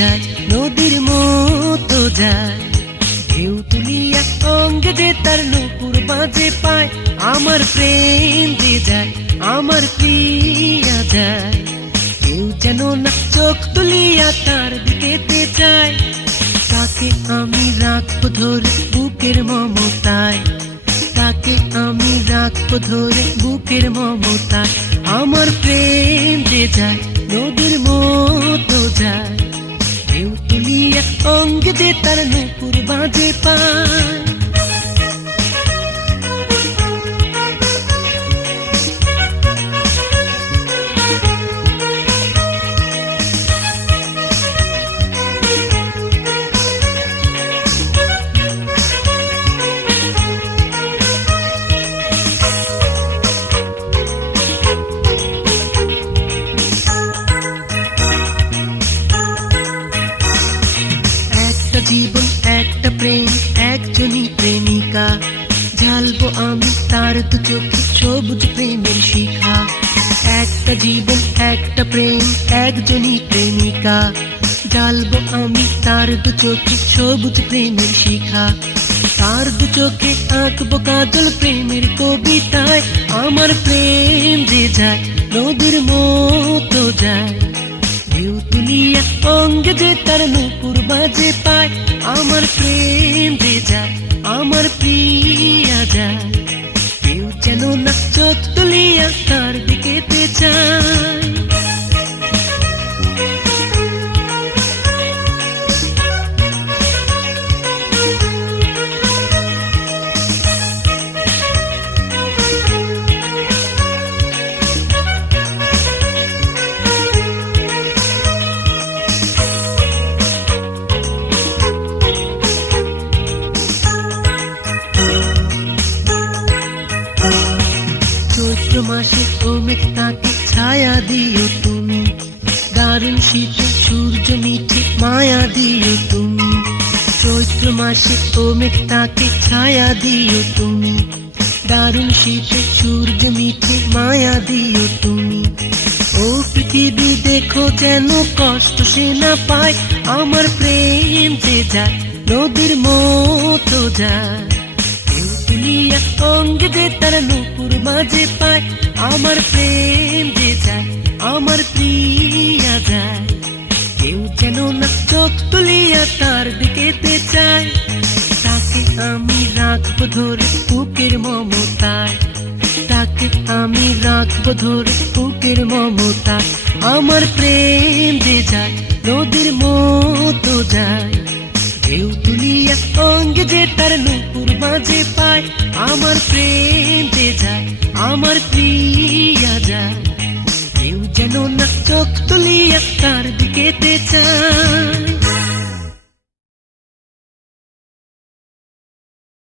যায় নদীর মতো যায়। ঢেউ তুলিয়া অঙ্গে যে তার নূপুর বাজে পায়, আমার প্রেম যে যায় আমার প্রিয়া যায়। কেউ যেন না চোখ তুলিয়া তার দিকে চায়, তাকে আমি রাখবো ধরে বুকের মমতায়, তাকে আমি রাখবো ধরে বুকের মমতায়। আমার প্রেম যে যায় নদীর মতো যায়, ঢেউ তুলিয়া অঙ্গে যে তার নূপুর বাজে পায়। জীবন একটা প্রেম একজনই প্রেমিকা, ঢালবো আমি তার দু চোখে সবুজ প্রেমের শিখা। একটা জীবন একটা প্রেম একজনই প্রেমিকা, ঢালবো আমি তার দু চোখে সবুজ প্রেমের শিখা। তার দু চোখে আঁকবো কাজল প্রেমের কবিতায়, আমার প্রেম যে যায় নদীর মতো যায়। ঢেউ তুলিয়া অঙ্গে যে তার নূপুর বাজে পায়, আমার প্রেম যে যায় আমার প্রিয়া যায়। কেউ যেন না চোখ তুলিয়া তার দিকে চায়। চৈত্র মাসে ও মেঘ তাকে ছায়া দিও তুমি, দারুণ শীতে সূর্য মিঠে মায়া দিও তুমি। চৈত্র মাসে ও মেঘ তাকে ছায়া দিও তুমি, দারুণ শীতে সূর্য মিঠে মায়া দিও তুমি। ও পৃথিবী দেখো যেন কষ্ট সে না পায়, আমার প্রেম যে যায় নদীর মতো যায়। তুলিয়া অঙ্গে যে তার নূপুর বাজে পায়, আমার প্রেম যে যায় আমার প্রিয়া যায়। কেউ যেন না চোখ তুলিয়া তার দিকে চায়, তাকে আমি রাখবো ধরে বুকের মমতায়, তাকে আমি রাখবো ধরে বুকের মমতায়। আমার প্রেম যে যায় নদীর মতো যায়, ঢেউ তুলিয়া অঙ্গে যে তার নূপুর বাজে পায়, আমার প্রেম যে যায় আমার প্রিয়া যায়। কেউ যেন না চোখ তুলিয়া তার দিকে চায়।